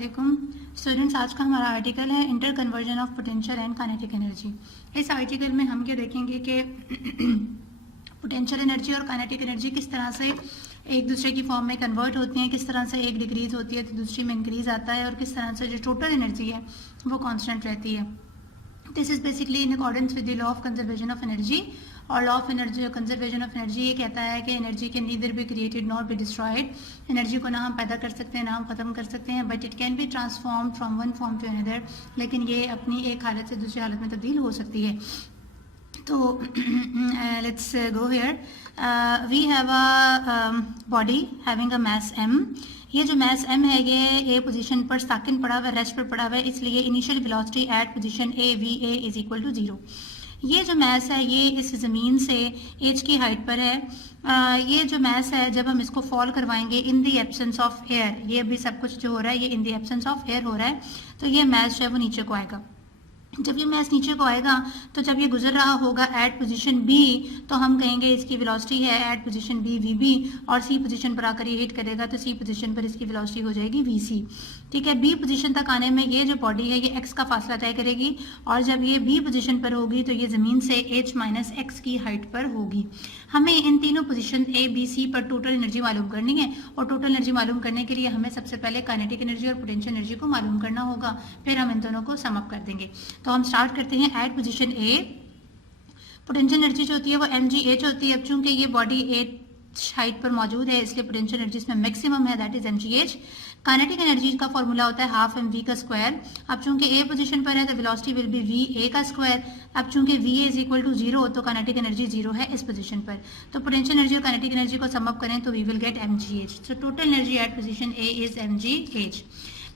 अस्सलामुअलैकुम स्टूडेंट्स, आज का हमारा आर्टिकल है inter conversion of potential and kinetic energy. इस आर्टिकल में हम क्या देखेंगे कि पोटेंशियल एनर्जी और काइनेटिक एनर्जी किस तरह से एक दूसरे की फॉर्म में कन्वर्ट होती हैं, किस तरह से एक डिक्रीज होती है तो दूसरी में इंक्रीज आता है, और किस तरह से जो टोटल एनर्जी है वो कांस्टेंट रहती है। This is basically in accordance with the law of conservation of energy. और law of energy conservation of energy ये कहता है कि energy can neither be created not be destroyed. Energy को ना हम पैदा कर सकते हैं ना हम खत्म कर सकते हैं, but it can be transform from one form to another. लेकिन ये अपनी एक हालत से दूसरी हालत में तब्दील हो सकती है। तो let's go here. We have a body having a mass m। ये जो मास m है ये A पोजीशन पर साकिन पड़ा हुआ है, रेस्ट पर पड़ा हुआ है, इसलिए initial velocity at position A VA is equal to 0। ये जो मास है ये इस ज़मीन से h की हाइट पर है। ये जो मास है जब हम इसको फॉल करवाएंगे इन द एब्सेंस ऑफ एयर, ये भी सब कुछ जो हो रहा है ये इन द एब्सेंस ऑफ एयर हो रहा है, तो ये मास जो है वो नीचे को आएगा। जब ये मास नीचे को आएगा तो जब ये गुजर रहा होगा एट पोजीशन B, तो हम कहेंगे इसकी वेलोसिटी है एट पोजीशन B VB, और C पोजीशन पर आकर ये हिट करेगा तो C पोजीशन पर इसकी वेलोसिटी हो जाएगी VC। ठीक है, B पोजीशन तक आने में ये जो बॉडी है ये x का फासला तय करेगी, और जब ये B पोजीशन पर होगी तो ये ज़मीन से h माइनस x की हाइट पर होगी। हमें इन तीनों पोजीशन A B C पर टोटल एनर्जी मालूम करनी है, और टोटल एनर्जी मालूम करने के लिए हमें सबसे पहले काइनेटिक एनर्जी और पोटेंशियल एनर्जी को मालूम करना होगा, फिर हम इन दोनों को सम अप कर देंगे। तो हम स्टार्ट करते हैं at position A। Potential energy जो होती है वो mgh होती है। अब चूंकि ये बॉडी h हाइट पर मौजूद है इसलिए पोटेंशियल एनर्जी इसमें मैक्सिमम है, that is mgh। Kinetic energy का फॉर्मूला होता है हाफ mv का स्क्वायर। अब चूंकि a पोजीशन पर है तो वेलोसिटी विल बी va का स्क्वायर। अब चूंकि va इज इक्वल टू 0 तो काइनेटिक एनर्जी 0 है इस पोजीशन पर, तो पोटेंशियल एनर्जी और काइनेटिक एनर्जी को सम अप करें तो we will get mgh। So total energy at position a is mgh।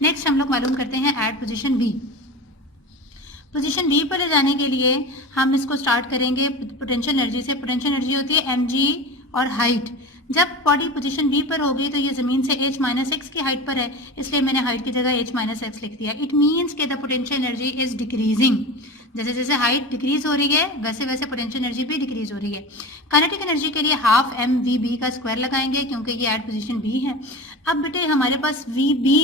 Next हम लोग मालूम करते हैं at position b। Position B पर ले जाने के लिए हम इसको स्टार्ट करेंगे पोटेंशियल एनर्जी से। पोटेंशियल एनर्जी होती है mg और हाइट। जब बॉडी पोजीशन B पर होगी तो ये ज़मीन से h माइनस एक्स की हाइट पर है, इसलिए मैंने हाइट की जगह h माइनस एक्स लिख दिया। इट मीन्स के the potential energy is decreasing. जैसे जैसे हाइट डिक्रीज हो रही है वैसे वैसे पोटेंशियल एनर्जी भी डिक्रीज हो रही है। काइनेटिक एनर्जी के लिए हाफ mvb का स्क्वायर लगाएंगे क्योंकि ये एट पोजीशन B है। अब बेटे हमारे पास vb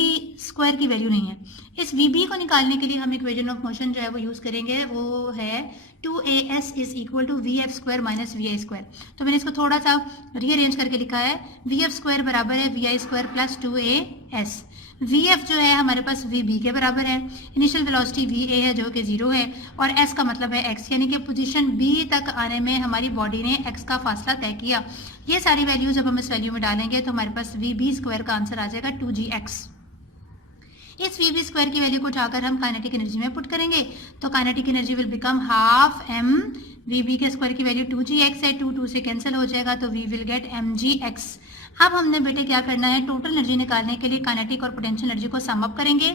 स्क्वायर की वैल्यू नहीं है, इस vb को निकालने के लिए हम इक्वेशन ऑफ मोशन जो है वो यूज करेंगे, वो है 2as is equal to v f square minus v i square. तो मैंने इसको थोड़ा सा रीअरेंज करके लिखा है, वी एफ स्क्वायर बराबर है v i square plus 2as। V f जो है हमारे पास वी बी के बराबर है, इनिशियल वेलोसिटी वी ए है जो कि 0 है, और एस का मतलब है एक्स, यानी कि पोजीशन बी तक आने में हमारी बॉडी ने एक्स का फासला तय किया। ये सारी वैल्यूज जब हम इस वैल्यू में डालेंगे तो हमारे पास वी बी स्क्वायर का आंसर आ जाएगा 2gx। इस वी बी स्क्वायर की वैल्यू को उठाकर हम काइनेटिक एनर्जी में पुट करेंगे तो kinetic energy will become half m v b के स्क्वायर की वैल्यू 2gx है, 2 से कैंसिल हो जाएगा तो वी विल गेट mgx। अब हमने बेटे क्या करना है, टोटल एनर्जी निकालने के लिए काइनेटिक और पोटेंशियल एनर्जी को सम अप करेंगे।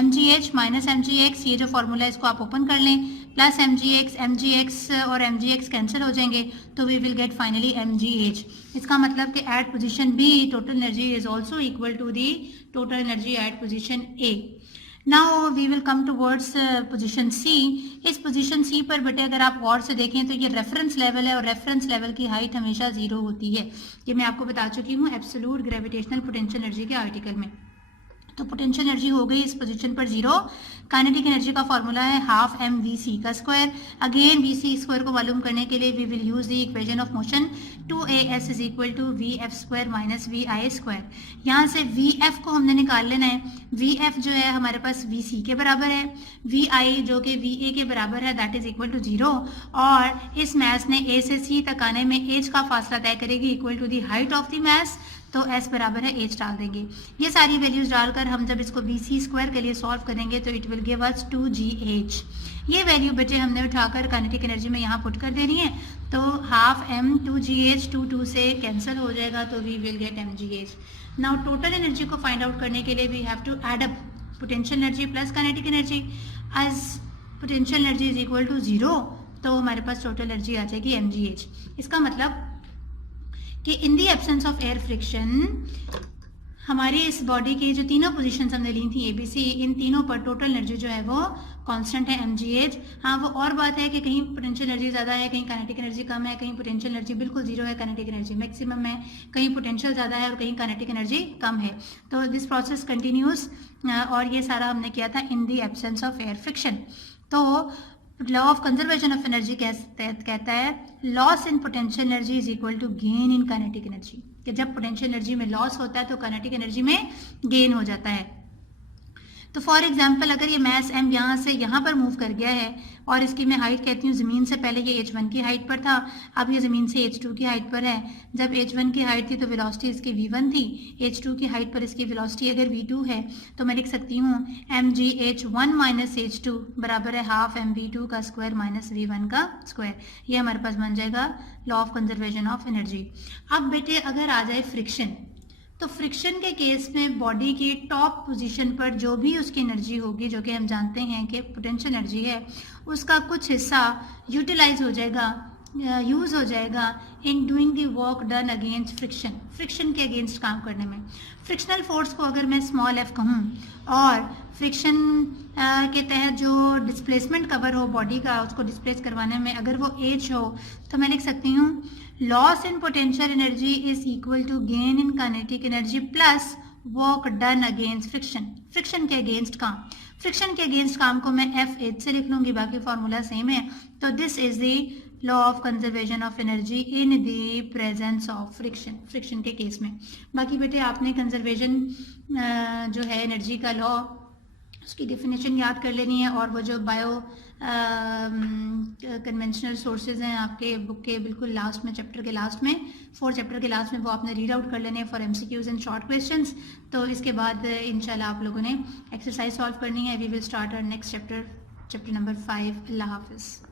mgh माइनस mgx, ये जो फॉर्मूला है इसको आप ओपन कर लें, प्लस mgx और mgx कैंसिल हो जाएंगे तो we will get finally mgh। इसका मतलब कि at position B total energy is also equal to the total energy at position A। Now we will come towards position C। इस position C पर बेटे अगर आप गौर से देखें तो ये रेफरेंस लेवल है, और रेफरेंस लेवल की हाइट हमेशा 0 होती है। ये मैं आपको बता चुकी हूँ एब्सोल्यूट ग्रेविटेशनल पोटेंशियल एनर्जी के आर्टिकल में। तो पोटेंशियल एनर्जी हो गई इस पोजीशन पर 0। काइनेटिक एनर्जी का फॉर्मूला है हाफ mvc का स्क्वायर। अगेन vc स्क्वायर को मालूम करने के लिए we will use the equation of motion 2as is equal to vf square minus vi square. यहाँ से vf को हमने निकाल लेना है। vf जो है हमारे पास vc के बराबर है, vi जो कि va के बराबर है, दैट इज इक्वल टू 0, और इस मास ने a से c तक आने में h का फासला तय करेगी equal to the height of the mass, तो s बराबर है h डाल देंगे। ये सारी वैल्यूज डालकर हम जब इसको vc स्क्वायर के लिए सॉल्व करेंगे तो it will give us 2gh। ये वैल्यू बेटे हमने उठाकर काइनेटिक एनर्जी में यहाँ पुट कर देनी है, तो हाफ m 2gh 2 से कैंसिल हो जाएगा तो we will get mgh। Now total energy को फाइंड आउट करने के लिए we have to add up potential energy plus kinetic energy. As potential energy is equal to 0 तो हमारे पास टोटल एनर्जी आ जाएगी mgh। इसका मतलब कि in the absence of air friction हमारी इस बॉडी की जो तीनों पोजीशंस हमने ली थी ABC, इन तीनों पर टोटल एनर्जी जो है वो कांस्टेंट है mgh। हाँ, वो और बात है कि कहीं पोटेंशियल एनर्जी ज़्यादा है, कहीं काइनेटिक एनर्जी कम है, कहीं पोटेंशियल एनर्जी बिल्कुल जीरो है, काइनेटिक एनर्जी मैक्सिमम है, कहीं पोटेंशियल ज़्यादा है और कहीं काइनेटिक एनर्जी कम है। तो दिस प्रोसेस कंटिन्यूस, और ये सारा हमने किया था in the absence of air friction. तो law of conservation of energy कहता है loss in potential energy is equal to gain in kinetic energy, कि जब पोटेंशियल एनर्जी में लॉस होता है तो काइनेटिक एनर्जी में गेन हो जाता है। तो फॉर एग्जाम्पल अगर ये मैस m यहाँ से यहाँ पर मूव कर गया है और इसकी मैं हाइट कहती हूँ, ज़मीन से पहले ये h1 की हाइट पर था, अब ये ज़मीन से h2 की हाइट पर है। जब h1 की हाइट थी तो वेलोसिटी इसकी v1 थी, h2 की हाइट पर इसकी वेलोसिटी अगर v2 है तो मैं लिख सकती हूँ mgh1 माइनस h2 बराबर है हाफ mv2 का स्क्वायर माइनस v1 का स्क्वायर। ये हमारे पास बन जाएगा law of conservation of energy. अब बेटे अगर आ जाए फ्रिक्शन, तो फ्रिक्शन के केस में बॉडी की टॉप पोजीशन पर जो भी उसकी एनर्जी होगी, जो कि हम जानते हैं कि पोटेंशियल एनर्जी है, उसका कुछ हिस्सा यूटिलाइज हो जाएगा, यूज हो जाएगा in doing the work done against friction, friction के अगेंस्ट काम करने में। फ्रिक्शनल फोर्स को अगर मैं स्मॉल f कहूँ और फ्रिक्शन के तहत जो डिस्प्लेसमेंट कवर हो बॉडी का, उसको डिस्प्लेस करवाने में अगर वो h हो, तो मैं लिख सकती हूँ loss in potential energy is equal to gain in kinetic energy plus work done against friction. Friction के अगेंस्ट काम, फ्रिक्शन के अगेंस्ट काम को मैं F8 से लिख लूंगी, बाकी फॉर्मूला सेम है। तो this is the law of conservation of energy in the presence of friction, friction के केस में। बाकी बेटे आपने कंजर्वेशन जो है एनर्जी का लॉ, उसकी डेफिनेशन याद कर लेनी है, और वो जो बायो कन्वेंशनल सोर्सेज हैं आपके बुक के बिल्कुल लास्ट में, चैप्टर के लास्ट में, 4 चैप्टर के लास्ट में, वो आपने रीड आउट कर लेने for MCQs and short questions. तो इसके बाद इंशाल्लाह आप लोगों ने एक्सरसाइज सॉल्व करनी है। We will start our next chapter, chapter number 5। अल्लाह हाफिज़।